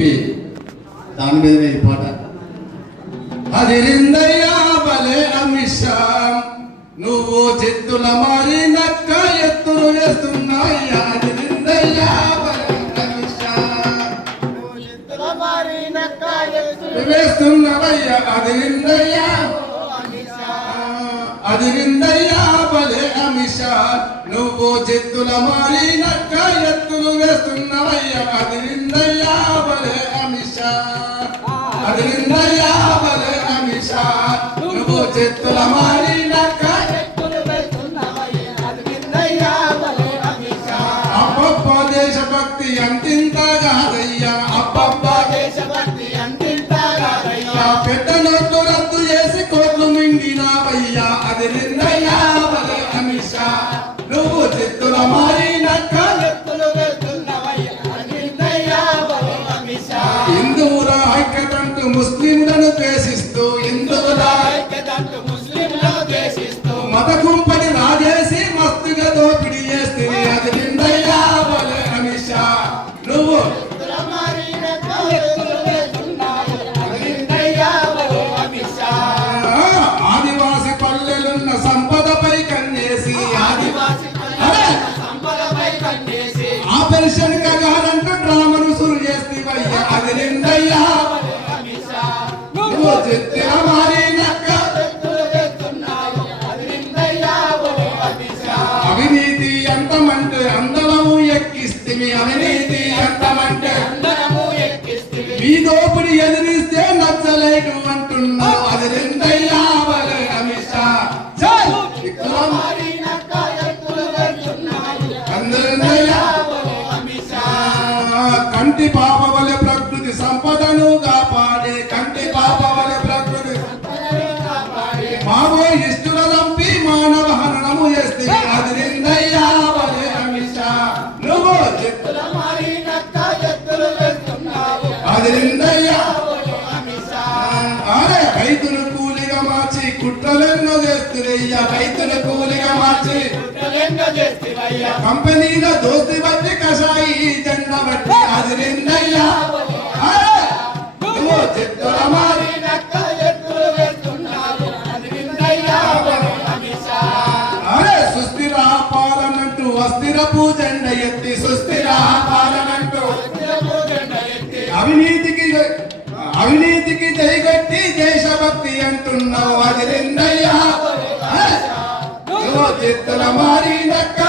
చెప్పి దాని మీద ఈ పాట. అదిరిందయ్యా భలే అమిషా నువ్వు చిత్తుల మారి నక్క ఎత్తులు వేస్తున్నాయ్యా. అదిరిందయ్యా భలే అమిషా వేస్తున్నవయ్యా. అదిరిందయ్యా అదిరిందయ్యా భలే అమిషా నువ్వు చిత్తుల మారి నక్క ఎత్తులు వేస్తున్నవయ్యా. అదిరిందయ్యా భలే అమిషా అదిరిందయ్యా భలే అమిషా నువ్వు చిత్తుల మారి నక్క ఎత్తులు వేస్తున్నవయ్యా. అదిరిందయ్యా భలే అమిషా. అబ్బబ్బ దేశభక్తి అంతింత కాదయ్యా. అబ్బబ్బ దేశభక్తి అంతింత కాదయ్యా. పెద్ద నోట్లు రద్దు చేసి కోట్లు మింగినావయ్యా. అదిరిందయ్యా భలే అమిషా నువ్వు చిత్తుల మారి నక్క ఎత్తులు వేస్తున్నవయ్యా. అదిరిందయ్యా భలే అమిషా. హిందువుల ఐక్యతంటూ ముస్లింలను ద్వేషిస్తూ హిందువుల ఐక్యతంటూ ముస్లింలను ద్వేషిస్తూ మత కుంపటి రాజేసి మస్తుగా దోపిడీ చేస్తే. అదిరిందయ్యా భలే అమిషా నువ్వు ఆదివాసి పల్లెలున్న సంపదపై కన్నేసి ఆ పెన్షన్ కగారంటూ డ్రామను సురు చేస్తేవయ్యా. అదిరిందయ్యా నువ్వు చిత్తుల మారి నక్క అవినీతి ఎంతమంటే అందరము ఎక్కిస్తే. అవినీతి ఎంతమంటే మీ దోపిడి ఎదిరిస్తే నచ్చలేడు అంటున్నావు. అదిరిందయ్యా భలే అమిషా కంటి పాప వలె ప్రకృతి సంపదను కాపాడే కంటి పాప వలె ప్రకృతి మావో ఇష్టుల నంపి మానవ హరణము చేస్తే. అదిరిందయ్యా భలే అమిషా నువ్వు చిత్తుల మారి నక్క ఎత్తులు వేస్తున్నావు. అదిరిందయ్యా అరే రైతును కూలిగా మార్చి కుట్రలెన్నో చేస్తున్నయ్యా. రైతును కూలిగా మార్చి కంపెనీల దోస్తి బట్టి కషాయి జెండా బట్టి. అదిరిందయ్యా నువ్వు చిత్తుల మారి నక్క ఎత్తులు వేస్తున్నావు. అదిరిందయ్యా అరే సుస్థిర పాలనంటూ అస్థిరపు జెండ ఎత్తి సుస్థిర పాలనంటూ అవినీతికి జైగట్టి దేశభక్తి అంటున్నావు. అదిరిందయ్యా నువ్వు చిత్తుల మారి నక్క